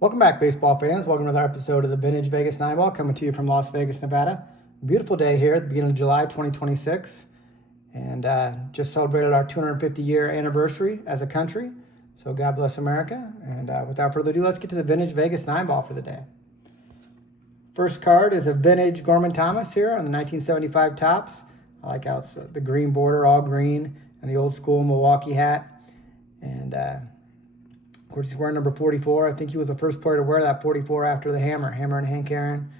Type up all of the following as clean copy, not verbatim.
Welcome back, baseball fans. Welcome to another episode of the Vintage Vegas 9 Ball, coming to you from Las Vegas, Nevada. Beautiful day here at the beginning of July 2026, and just celebrated our 250-year anniversary as a country. So God bless America. And without further ado, let's get to the Vintage Vegas 9 Ball for the day. First card is a vintage Gorman Thomas here on the 1975 Topps. I like how it's the green border, all green, and the old school Milwaukee hat. And of course, he's wearing number 44. I think he was the first player to wear that 44 after the Hammer and Hank Aaron.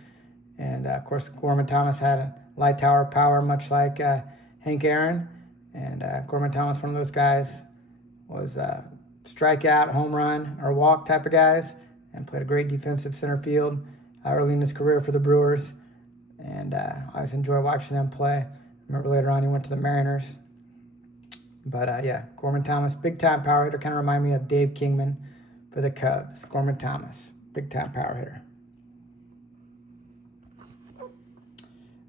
And, of course, Gorman Thomas had a light tower power, much like Hank Aaron. And Gorman Thomas, one of those guys, was strikeout, home run, or walk type of guys, and played a great defensive center field early in his career for the Brewers. And I always enjoy watching them play. I remember later on he went to the Mariners. But, yeah, Gorman Thomas, big-time power hitter. Kind of remind me of Dave Kingman for the Cubs. Gorman Thomas, big-time power hitter.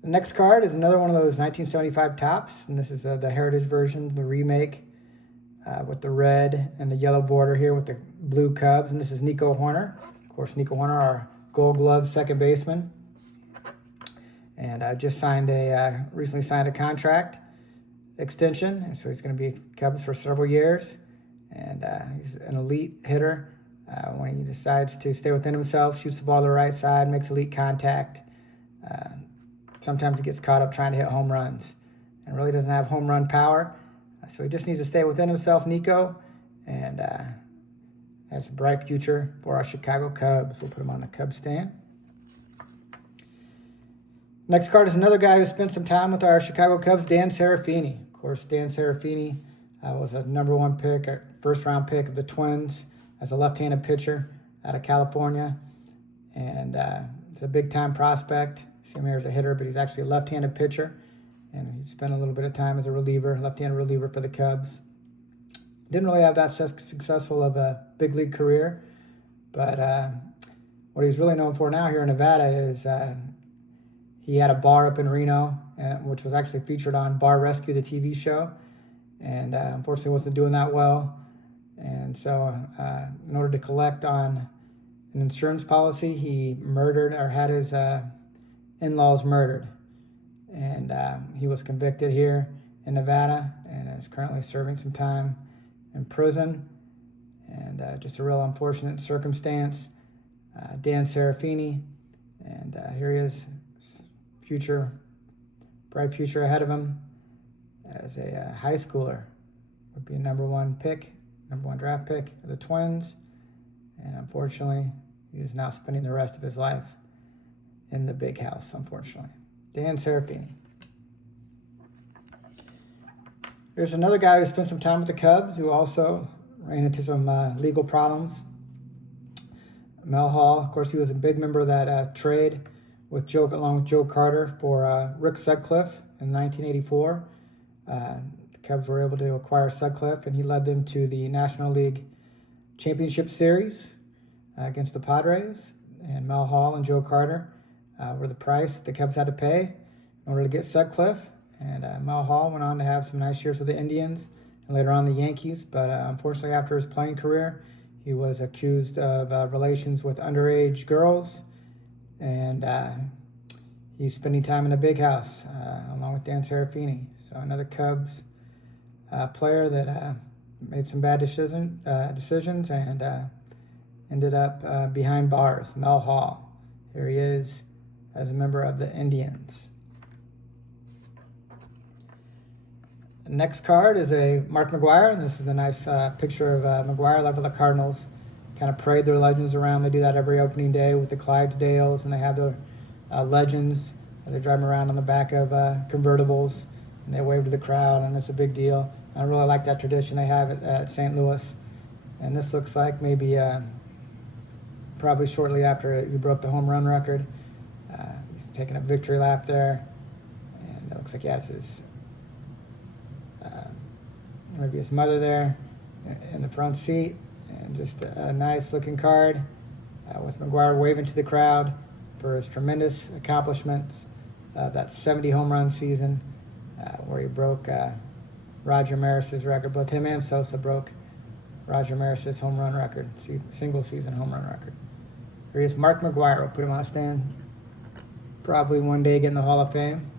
The next card is another one of those 1975 Topps, and this is the Heritage version, the remake, with the red and the yellow border here with the blue Cubs. And this is Nico Hoerner. Of course, Nico Hoerner, our Gold Glove second baseman. And I just recently signed a contract extension, and so he's going to be Cubs for several years, and he's an elite hitter. When he decides to stay within himself, shoots the ball to the right side, makes elite contact. Sometimes he gets caught up trying to hit home runs and really doesn't have home run power, so he just needs to stay within himself, Nico, and has a bright future for our Chicago Cubs. We'll put him on the Cubs stand. Next card is another guy who spent some time with our Chicago Cubs, Dan Serafini. Of course, Dan Serafini was a number one pick, or first-round pick of the Twins as a left-handed pitcher out of California. And he's a big-time prospect. Same here as a hitter, but he's actually a left-handed pitcher. And he spent a little bit of time as a reliever, left-handed reliever for the Cubs. Didn't really have that successful of a big league career. But what he's really known for now here in Nevada is he had a bar up in Reno, which was actually featured on Bar Rescue, the TV show, and unfortunately wasn't doing that well. And so in order to collect on an insurance policy, he murdered or had his in-laws murdered. And he was convicted here in Nevada and is currently serving some time in prison. And just a real unfortunate circumstance. Dan Serafini, and here he is. Bright future ahead of him as a high schooler. Would be a number one draft pick of the Twins. And unfortunately, he is now spending the rest of his life in the big house, unfortunately. Dan Serafini. Here's another guy who spent some time with the Cubs who also ran into some legal problems. Mel Hall, of course, he was a big member of that trade along with Joe Carter for Rick Sutcliffe in 1984. The Cubs were able to acquire Sutcliffe, and he led them to the National League Championship Series against the Padres. And Mel Hall and Joe Carter were the price the Cubs had to pay in order to get Sutcliffe. And Mel Hall went on to have some nice years with the Indians and later on the Yankees. But unfortunately, after his playing career, he was accused of relations with underage girls. And he's spending time in the big house along with Dan Serafini. So another Cubs player that made some bad decisions and ended up behind bars. Mel Hall. Here he is as a member of the Indians. The next card is a Mark McGwire, and this is a nice picture of McGwire left with the Cardinals. Kind of parade their legends around. They do that every opening day with the Clydesdales, and they have their legends. They drive them around on the back of convertibles, and they wave to the crowd, and it's a big deal. I really like that tradition they have at St. Louis. And this looks like maybe probably shortly after he broke the home run record. He's taking a victory lap there, and it looks like he has his maybe his mother there in the front seat. And just a nice looking card with McGwire waving to the crowd for his tremendous accomplishments. That 70 home run season where he broke Roger Maris's record. Both him and Sosa broke Roger Maris's home run record, single season home run record. Here he is, Mark McGwire. We'll put him on a stand. Probably one day get in the Hall of Fame.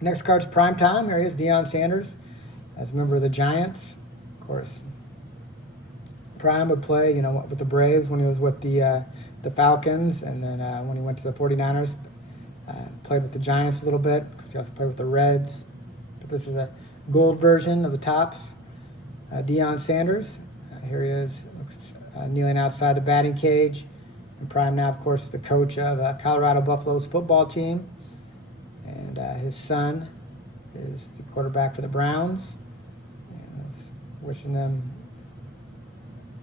Next card's Prime Time. Here he is, Deion Sanders, as a member of the Giants. Of course, Prime would play, with the Braves when he was with the Falcons, and then when he went to the 49ers, played with the Giants a little bit, because he also played with the Reds. But this is a gold version of the tops. Deion Sanders. Here he is, kneeling outside the batting cage. And Prime now, of course, is the coach of Colorado Buffaloes football team. And his son is the quarterback for the Browns. And wishing them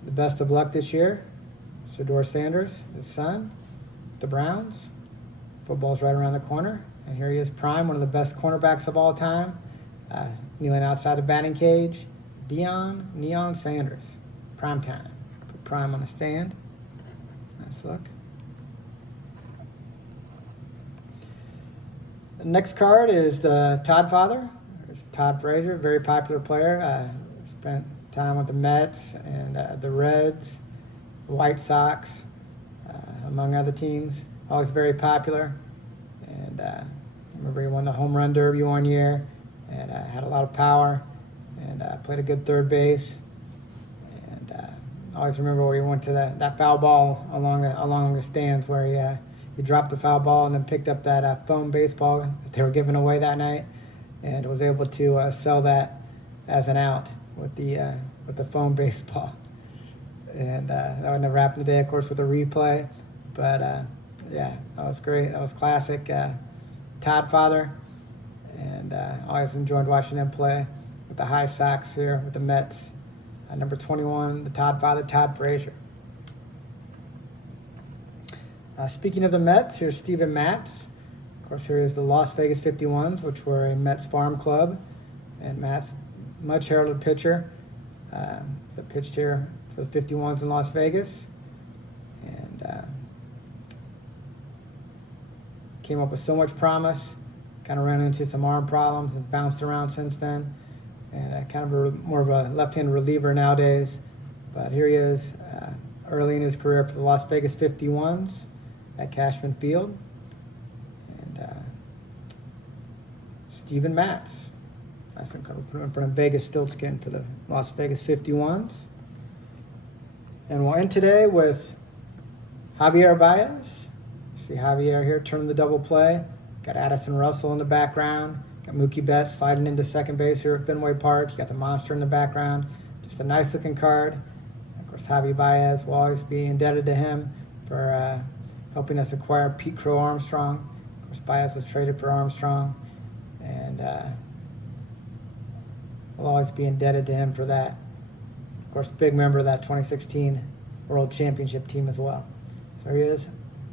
the best of luck this year. Shedeur Sanders, his son, the Browns. Football's right around the corner. And here he is, Prime, one of the best cornerbacks of all time, kneeling outside the batting cage. Deion Sanders. Prime Time. Put Prime on the stand. Nice look. The next card is the Todd Father. There's Todd Frazier, very popular player. Spent time with the Mets and the Reds, the White Sox, among other teams. Always very popular. And I remember he won the home run derby one year and had a lot of power and played a good third base. And I always remember where he went to that foul ball along the stands where he dropped the foul ball and then picked up that foam baseball that they were giving away that night and was able to sell that as an out with the foam baseball. And that would never happen today, of course, with a replay. But yeah, that was great. That was classic. Todd Father. And I always enjoyed watching him play with the high Sox here with the Mets. Number 21, the Todd Father, Todd Frazier. Speaking of the Mets, here's Steven Matz. Of course, here is the Las Vegas 51s, which were a Mets farm club. And Matz, much heralded pitcher, that pitched here for the 51s in Las Vegas. And came up with so much promise. Kind of ran into some arm problems and bounced around since then. And kind of more of a left-handed reliever nowadays. But here he is early in his career for the Las Vegas 51s at Cashman Field. And Steven Matz. Nice one, put him in front of VEGASTILTSKIN for the Las Vegas 51s. And we'll end today with Javier Baez. See Javier here turning the double play. Got Addison Russell in the background. Got Mookie Betts sliding into second base here at Fenway Park. You got the monster in the background. Just a nice looking card. Of course, Javier Baez will always be indebted to him for helping us acquire Pete Crow Armstrong. Of course, Baez was traded for Armstrong. And we'll always be indebted to him for that. Of course, big member of that 2016 World Championship team as well. So here he is.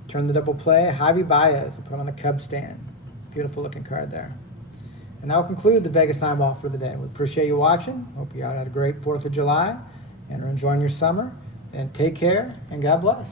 Turn the double play. Javi Baez. We'll put him on the Cub stand. Beautiful looking card there. And that will conclude the Vegas Nine Ball for the day. We appreciate you watching. Hope you all had a great 4th of July and are enjoying your summer. And take care and God bless.